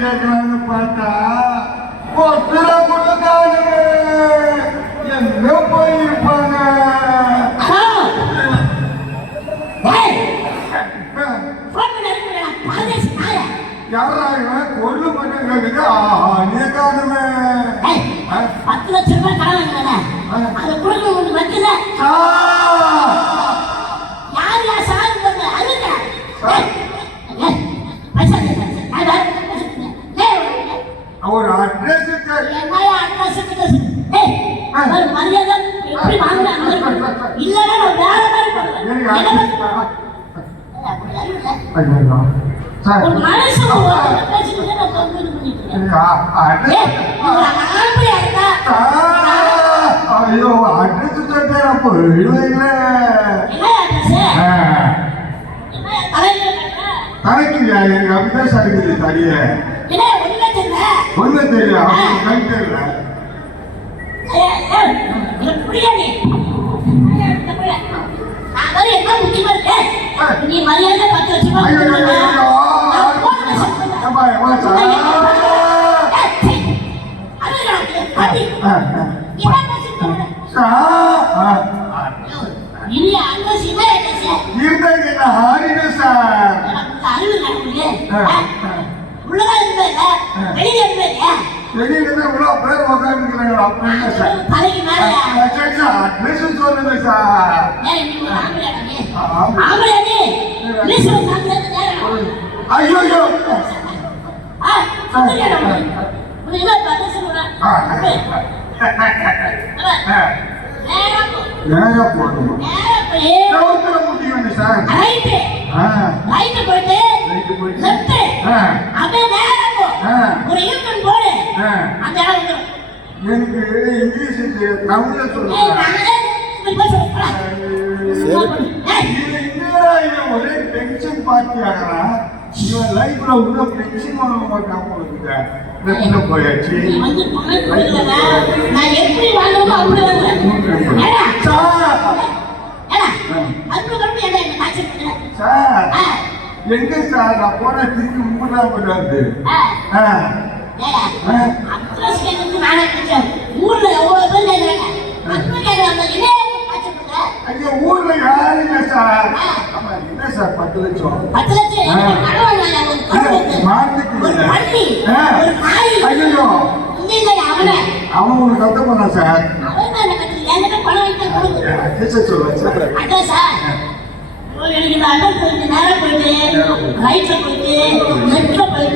கேட்கலான்னு பார்த்தா ஒத்துர கொடுத்தானே! எங்க போயிருப்பாங்க. யாரா இவன்? கொள்ளு பண்ண கேட்குது நீ காணுமே ஏய், பத்து லட்ச ரூபாய் கடன் வாங்கினேன் அதை கொடுக்கணும் ஒன்று வைக்கல சார் யார் யார் சார் பண்ண அருங்க ஏய், ஏய், பைசா தே, நான் வேற பைசா தே. ஏய், அவர் அட்ரஸ் என்னையா அட்ரஸ் கிட்ட ஏய், ஒரு மரியாதை எப்படி பண்ணு. இல்லைன்னா நான் வேற மாதிரி பண்ணுவேன். ஒரு மனுஷன் நான் தொந்தரவு பண்ணிட்டு இருக்கேன். ஒரு ஐயோ அட்ரஸ் போயிடுவேன் என்ன address? என்ன தலையில கட்டுற? கணக்கு எனக்கு அப்படிதான் சரிக்குது தெரியல. ஒண்ணு அவனுக்கு கண் தெரியல. நீ. மரியாதை பத்து address? இருந்தாங்க உள்ளதான் இருப்பேன் வெளியில இருப்பேன் வெளியில இருந்து இவ்வளவு பேர் உட்காந்துருக்கிறாங்க அப்படின்னு சார். தலைக்கு மேல. அட்ரஸ் சொல்லுங்க சார். ஐயோ அப்படி. நேரா போடணும் சார். ரைட்டு ஆ. அப்படியே நேரம். போ. ஒரு U-turn போடு. அந்த இடம் வந்துரும். எனக்கு இங்கிலீஷ். தமிழ்ல சொல்லுங்க ஒரே டென்ஷன் பார்ட்டி ஆகிறான் இவன் லைஃப்ல உள்ள டென்ஷன் வாங்க மாட்டான் போல லெஃப்ட்ல போயாச்சு. நான் எப்படி அப்படி சார். அன்பு கருப்பு என்னை? சார். எங்க சார் நான் போன திருப்பி பண்ணுவாரு கேட்கறதுக்கு நானே கிடைச்சேன். ஊர்ல எவ்வளவு பேர் பண்ற? ஐயா ஊர்ல யாரும் இல்ல சார் ஆமா என்ன சார் பத்து லட்சம். பத்து லட்சம் மாட்டுக்கு. ஐயோ அவனை. உனக்கு கத்த பண்ணான் சார் தான் சொல்லுவேன் சார் எனக்கு இந்த அட்ரஸ் போயிட்டு, நேரம் போயிட்டு, ரைட்ல போயிட்டு, லெஃப்ட்ல போயிட்டு,